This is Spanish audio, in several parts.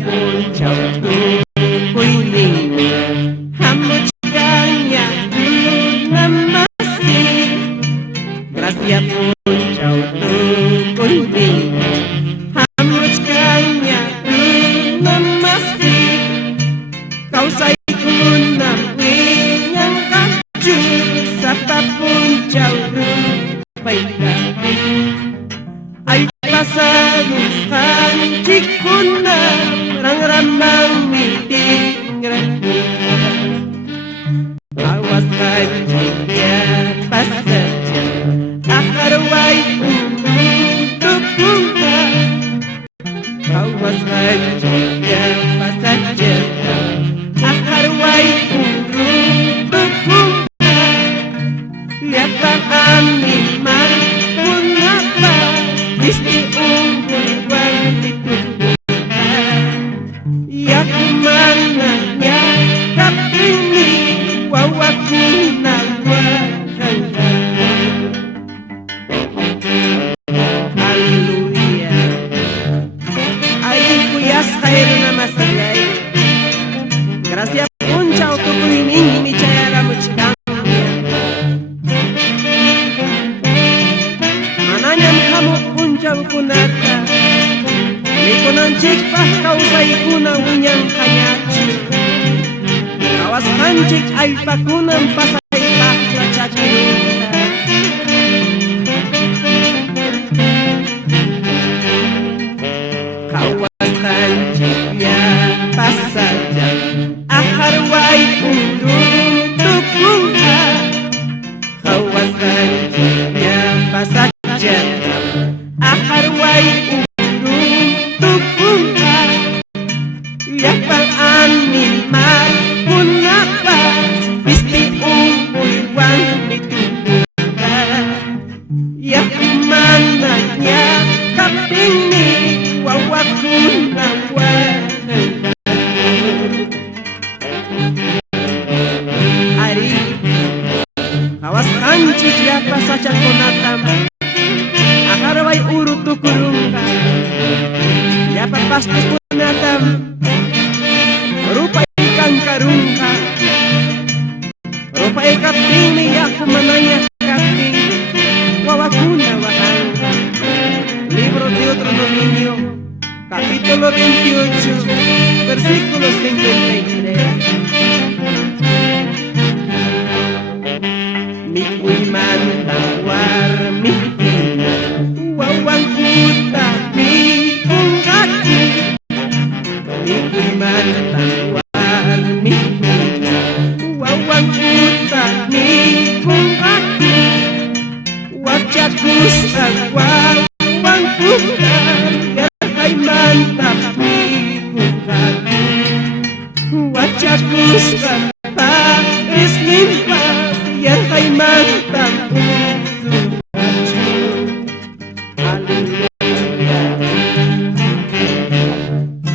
punchaw tukuptinmi hamuchkanya namasi. Gracia punchaw tukuptinmi hamuchkanya namasi. Kausaykunam wiñaypaqchu sapa punchaw Paytán. Ay pasados hanchikuna rangramang mitingran. Awas hanchikya pasaja akarway tukuptinmi. Awas hanchikya pasaja akarway tukuptinmi. Lihat amin man mengapa isti unggul ditutupkan. Ya kemananya kapini wawaku nawakan. Haleluya. Ayinku yas khairu nama sagay. Gracia punchaw tukuptinmi michayara muchkang. Kunata Mikunanchik pah kawsaykuna wiñanqañachu. Kawasqanchik allpakunan pasaypaqta chakirunqa. Kawasqanchik ya pasaya aharway tukuptinmi. Kawasqanchik ya pasaya akarway tukuptinmi. Yapang amin man kunapa isti unggul ditutupkan. Ya kemananya kapini wawaku nawakan. Ari kawas kancik ya pasaja konatam akarway tukurungka. Ya papastos kunatam rupa ikan karungka. Rupa ikaptinmi ya kumananya kapting wawakuna wahangka. Libro de Deuteronomio capítulo 28 versículo 53. Mikwimanta warmi wawangkuta mikungkaki. Mikwimanta warmi wawangkuta mikungkaki. Wajakusan wawangkuta yarkay mantap mikungkaki. Wajakusan pa islimpas yarkay mantap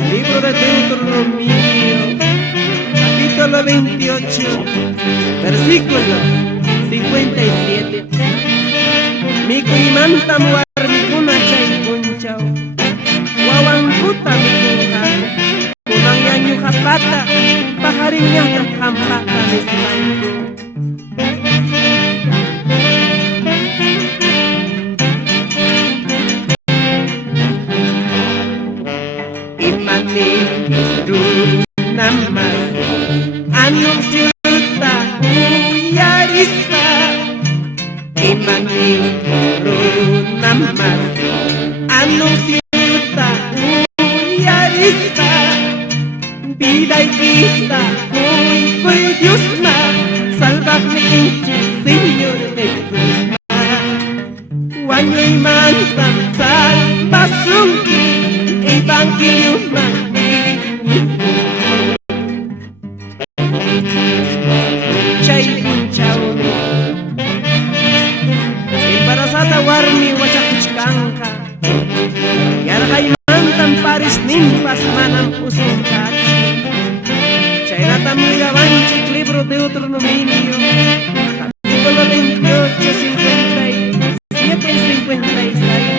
Libro de Deuteronomio, capítulo 28, versículo 57. Mikwimanta warmikuna chay punchaw wawangkuta mikungkaki. Kunang yanyu kapata paharinya hampaka mismangku. Namas anunciuta uyarisa. Imani namas anunciuta uyarisa. Biday kita kuy Diosman salvame Señor Jesús. Wanyoy mantam salvasungi evangélica warmi wachakuchkanka. Yarkay mantam paris nimpas manam usungkachi. Chaynatam willawanchik libro de Deuteronomio capítulo 28, 57 y 56.